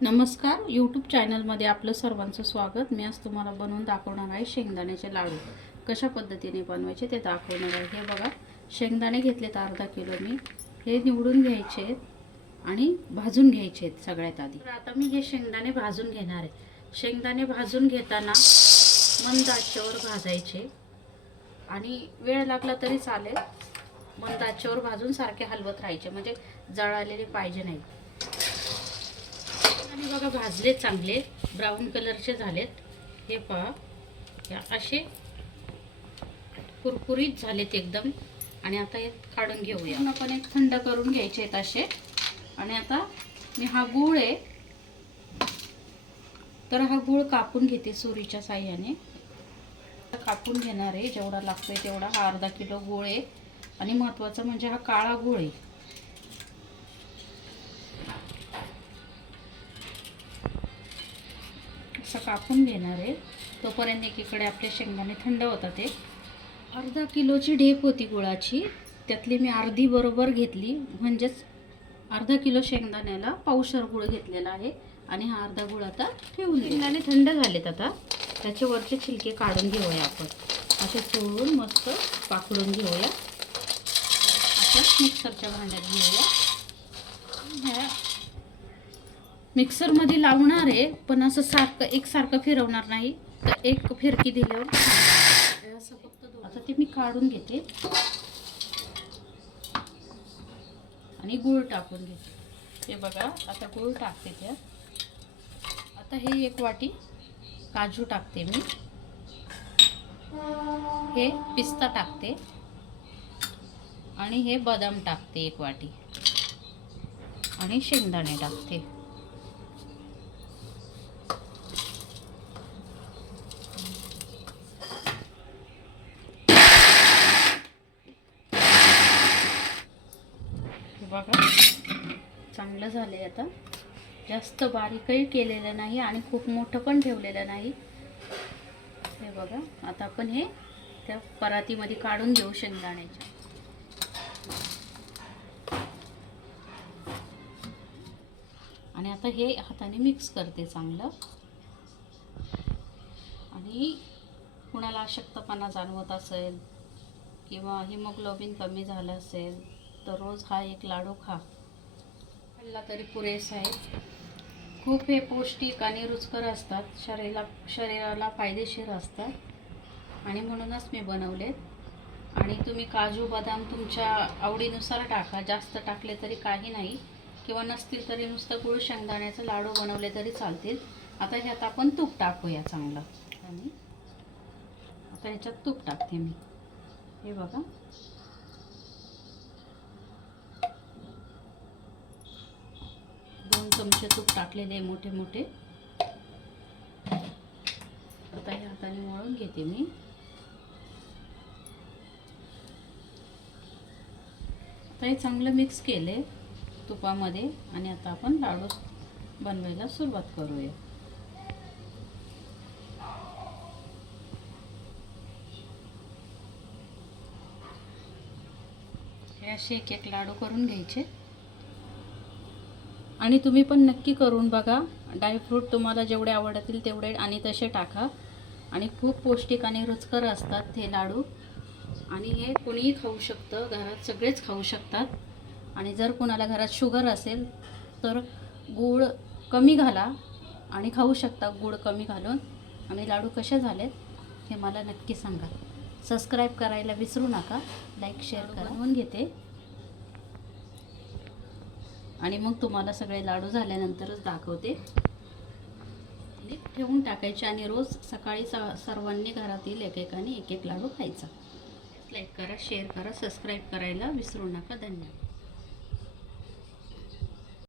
नमस्कार यूट्यूब चॅनलमध्ये आपलं सर्वांचं स्वागत. मी आज तुम्हाला बनवून दाखवणार आहे शेंगदाण्याचे लाडू. कशा पद्धतीने बनवायचे ते दाखवणार आहे. हे बघा शेंगदाणे घेतलेत अर्धा किलो मी. हे निवडून घ्यायचे आहेत आणि भाजून घ्यायचे आहेत सगळ्यात आधी. आता मी हे शेंगदाणे भाजून घेणार आहे. शेंगदाणे भाजून घेताना मंद आचेवर भाजायचे. आणि वेळ लागला तरी चालेल. मंद आचेवर भाजून सारखे हलवत राहायचे. म्हणजे जळालेले पाहिजे नाही. बघा भाजले चांगले. ब्राऊन कलरचे झालेत. हे पहा. या असे कुरकुरीत झालेत एकदम. आणि आता हे काढून घेऊया. पूर्णपणे थंड करून घ्यायचे आहेत असे. आणि आता मी हा गूळ आहे. तर हा गूळ कापून घेते सुरीच्या साह्याने. कापून घेणार आहे. जेवढा लागतोय तेवढा. हा अर्धा किलो गूळ आहे. आणि महत्त्वाचं म्हणजे हा काळा गूळ आहे. मिक्स कापून घेणार आहे. तोपर्यंत एकीकडे आपले शेंगदाणे थंड होतात ते अर्धा किलोची ढेप होती गुळाची. त्यातली मी अर्धी बरोबर घेतली. म्हणजेच अर्धा किलो शेंगदाण्याला पावशर गुळ घेतलेला आहे. आणि हा अर्धा गुळ आता ठेवून शेंगदाणे थंड झालेत आता. त्याचे वरचे छिलके काढून घेऊया आपण. असे चोळून मस्त पाकडून घेऊया. आता मिक्सरच्या भांड्यात घेऊया. ह्या मिक्सरमध्ये लावणार आहे पण असं सारखं एकसारखं फिरवणार नाही. तर एक फिरकी दिल्यावर असं फक्त आता ते मी काढून घेते. आणि गूळ टाकून घेते. हे बघा आता गूळ टाकते त्या आता हे एक वाटी काजू टाकते मी. हे पिस्ता टाकते. आणि हे बदाम टाकते एक वाटी. आणि शेंगदाणे टाकते. बघा. चांगलं झालं आहे आता. जास्त बारीकही केलेलं नाही आणि खूप मोठं पण ठेवलेलं नाही. हे बघा. आता आपण हे त्या परातीमध्ये काढून घेऊ शेंगदाण्याच्या आणि आता हे हाताने मिक्स करते चांगलं. आणि कुणाला अशक्तपणा जाणवत असेल किंवा हिमोग्लोबिन कमी झालं असेल तर रोज हा एक लाडू खा. खाल्ला तरी पुरेसा आहे. खूप हे पौष्टिक आणि रुचकर असतात. शरीरा शरीराला फायदेशीर असतात. आणि म्हणूनच मी बनवलेत. आणि तुम्ही काजू बदाम तुमच्या आवडीनुसार टाका. जास्त टाकले तरी काही नाही. किंवा नसतील तरी नुसतं गुळ शेंगदाण्याचं लाडू बनवले तरी चालतील. आता ह्यात आपण तूप टाकूया चांगलं. आणि आता ह्याच्यात तूप टाकते मी. हे बघा. चमचे तूप टाकलेले आहे मोठे मोठे. आता हे हाताने मळून घेते मी. आता हे चांगलं मिक्स केले तुपामध्ये आणि आता आपण लाडू बनवायला सुरुवात करूया. हे असे एक एक लाडू करून घ्यायचे. आणि तुम्ही पण नक्की करून बघा. ड्रायफ्रूट तुम्हाला जेवढे आवडतील तेवढे आणि तसे टाका. आणि खूप पौष्टिक आणि रुचकर असतात हे लाडू. आणि हे कोणीही खाऊ शकतं. घरात सगळेच खाऊ शकतात. आणि जर कोणाला घरात शुगर असेल तर गूळ कमी घाला आणि खाऊ शकता गूळ कमी घालून. आणि लाडू कसे झालेत हे मला नक्की सांगा. सबस्क्राईब करायला विसरू नका. लाईक शेअर बनवून घेते. आणि मग तुम्हाला सगळे लाडू झाल्यानंतरच दाखवते. ठेवून टाकायचे आणि रोज सकाळी स सर्वांनी घरातील एकेकाने एक एक लाडू खायचा. लाईक करा शेअर करा सबस्क्राईब करायला विसरू नका. धन्यवाद.